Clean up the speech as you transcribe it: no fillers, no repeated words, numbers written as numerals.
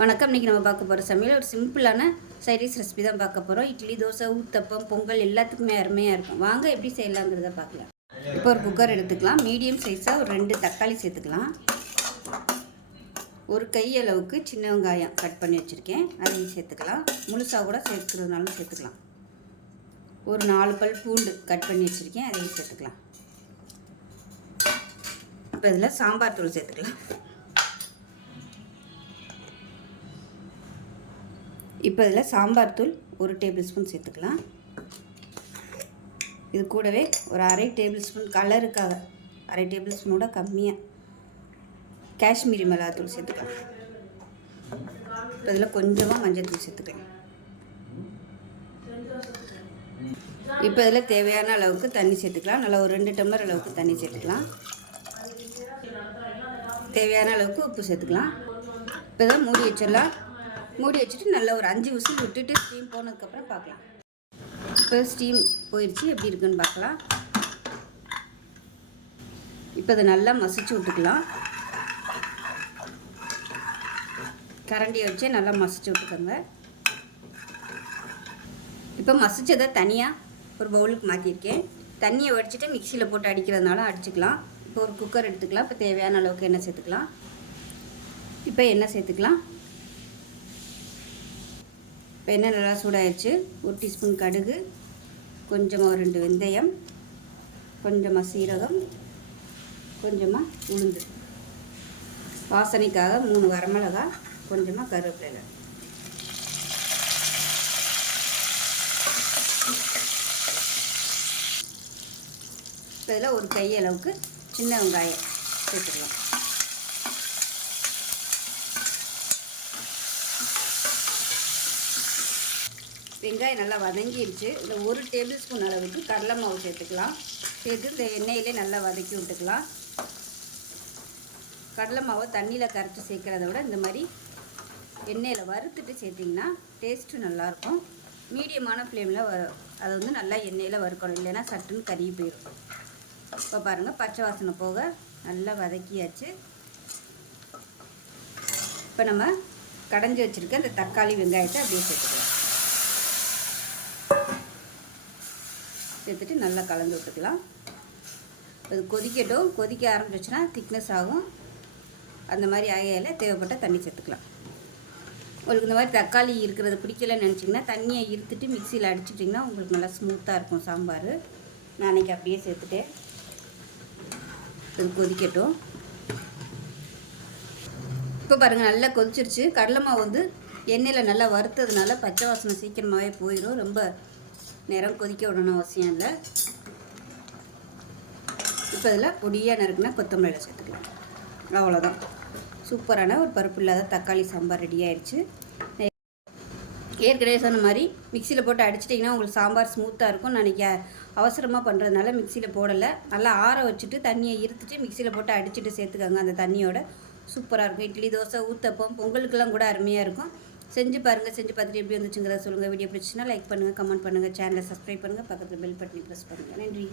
வணக்கம். இன்றைக்கி நம்ம பார்க்க போகிற சமையல் ஒரு சிம்பிளான சைடிஷ் ரெசிபி தான் பார்க்க போகிறோம். இட்லி, தோசை, ஊத்தப்பம், பொங்கல் எல்லாத்துக்குமே அருமையாக இருக்கும். வாங்க எப்படி செய்யலாங்கிறத பார்க்கலாம். இப்போ ஒரு குக்கர் எடுத்துக்கலாம். மீடியம் சைஸாக ஒரு 2 தக்காளி சேர்த்துக்கலாம். ஒரு கை அளவுக்கு சின்ன வெங்காயம் கட் பண்ணி வச்சுருக்கேன், அதையும் சேர்த்துக்கலாம். முழுசாக கூட சேர்த்துக்கிறதுனாலும் சேர்த்துக்கலாம். ஒரு 4 பல் பூண்டு கட் பண்ணி வச்சுருக்கேன், அதையும் சேர்த்துக்கலாம். இப்போ இதில் சாம்பார் தூள் சேர்த்துக்கலாம். இப்போ இதில் சாம்பார் தூள் 1 டேபிள் ஸ்பூன் சேர்த்துக்கலாம். இது கூடவே ஒரு 1/2 டேபிள் ஸ்பூன் கலருக்காக 1/2 டேபிள் ஸ்பூனோட கம்மியாக காஷ்மீரி மிளகாத்தூள் சேர்த்துக்கலாம். இப்போ இதில் கொஞ்சமாக மஞ்சள் தூள் சேர்த்துக்கலாம். இப்போ இதில் தேவையான அளவுக்கு தண்ணி சேர்த்துக்கலாம். நல்லா ஒரு 2 டம்ளர் அளவுக்கு தண்ணி சேர்த்துக்கலாம். தேவையான அளவுக்கு உப்பு சேர்த்துக்கலாம். இப்போ தான் மூடி வச்சிடலாம். மூடி வச்சுட்டு நல்லா ஒரு 5 விசில் விட்டுட்டு ஸ்டீம் போனதுக்கப்புறம் பார்க்கலாம். இப்போ ஸ்டீம் போயிடுச்சு, எப்படி இருக்குன்னு பார்க்கலாம். இப்போ அதை நல்லா மசிச்சு விட்டுக்கலாம். கரண்டியை வச்சு நல்லா மசிச்சு விட்டுக்கோங்க. இப்போ மசிச்சதை தனியாக ஒரு பவுலுக்கு மாற்றிருக்கேன். தண்ணியை வடிச்சிட்டு மிக்சியில் போட்டு அடிக்கிறதுனால அடிச்சுக்கலாம். இப்போ ஒரு குக்கர் எடுத்துக்கலாம். இப்போ தேவையான அளவுக்கு எண்ணெய் சேர்த்துக்கலாம். இப்போ எண்ணெய் சேர்த்துக்கலாம். இப்போ எண்ணெய் நல்லா சூடாகிடுச்சு. 1 டீஸ்பூன் கடுகு, கொஞ்சமாக 2 வெந்தயம், கொஞ்சமாக சீரகம், கொஞ்சமாக உளுந்து, வாசனைக்காக 3 வரமிளகாய், கொஞ்சமாக கருவேப்பிலை. இப்போ இதில் ஒரு கை அளவுக்கு சின்ன வெங்காயம் சேர்த்துக்கலாம். வெங்காயம் நல்லா வதங்கிடுச்சு. இதில் 1 டேபிள் ஸ்பூன் அளவுக்கு கடலை மாவு சேர்த்துக்கலாம். சேர்த்து இந்த எண்ணெயிலே நல்லா வதக்கி விட்டுக்கலாம். கடலை மாவை தண்ணியில் கரைச்சி சேர்க்குறத விட இந்த மாதிரி எண்ணெயில் வறுத்துட்டு சேர்த்திங்கன்னா டேஸ்ட்டு நல்லாயிருக்கும். மீடியமான ஃப்ளேமில் அதை வந்து நல்லா எண்ணெயில் வறுக்கணும், இல்லைன்னா சட்டுன்னு கருகி போயிடும். இப்போ பாருங்கள், பச்சை வாசனை போக நல்லா வதக்கியாச்சு. இப்போ நம்ம கடைஞ்சி வச்சுருக்க இந்த தக்காளி வெங்காயத்தை அப்படியே சேர்த்துக்கலாம். சேர்த்துட்டு நல்லா கலந்து விட்டுக்கலாம். அது கொதிக்கட்டும். கொதிக்க ஆரம்பிச்சிச்சுன்னா திக்னஸ் ஆகும். அந்த மாதிரி ஆகையில் தேவைப்பட்ட தண்ணி சேர்த்துக்கலாம். உங்களுக்கு இந்த மாதிரி தக்காளி இருக்கிறது பிடிக்கலன்னு நினச்சிங்கன்னா தண்ணியை இருத்துட்டு மிக்சியில் அடிச்சிட்டிங்கன்னா உங்களுக்கு நல்லா ஸ்மூத்தாக இருக்கும் சாம்பார். நான் அன்றைக்கி அப்படியே சேர்த்துட்டேன். இது கொதிக்கட்டும். இப்போ பாருங்கள், நல்லா கொதிச்சிருச்சு. கடலை மாவு வந்து எண்ணெயில் நல்லா வறுத்ததுனால பச்சை வாசனை சீக்கிரமாகவே போயிடும். ரொம்ப நேரம் கொதிக்க விடணும் அவசியம் இல்லை. இப்போ இதில் பொடியாக நறுக்குனா கொத்தமல்லியில் சேர்த்துக்கலாம். அவ்வளோதான், சூப்பரான ஒரு பருப்பு இல்லாத தக்காளி சாம்பார் ரெடி ஆயிடுச்சு. ஏற்கனவே சொன்ன மாதிரி மிக்சியில் போட்டு அடிச்சிட்டிங்கன்னா உங்களுக்கு சாம்பார் ஸ்மூத்தாக இருக்கும். நான் இன்றைக்கி அவசரமாக பண்ணுறதுனால மிக்சியில் போடலை. நல்லா ஆற வச்சுட்டு தண்ணியை இருத்துட்டு மிக்சியில் போட்டு அடிச்சுட்டு சேர்த்துக்கோங்க. அந்த தண்ணியோட சூப்பராக இருக்கும். இட்லி, தோசை, ஊத்தப்பம், பொங்கலுக்கெல்லாம் கூட அருமையாக இருக்கும். செஞ்சு பாருங்கள். செஞ்சு பார்த்துட்டு எப்படி வந்துச்சுங்கிறத சொல்லுங்கள். வீடியோ பிடிச்சின்னா லைக் பண்ணுங்கள், கமெண்ட் பண்ணுங்கள், சேனலை சப்ஸ்கிரைப் பண்ணுங்கள், பக்கத்தில் பெல் பட்டனை ப்ரெஸ் பண்ணுங்கள். நன்றி.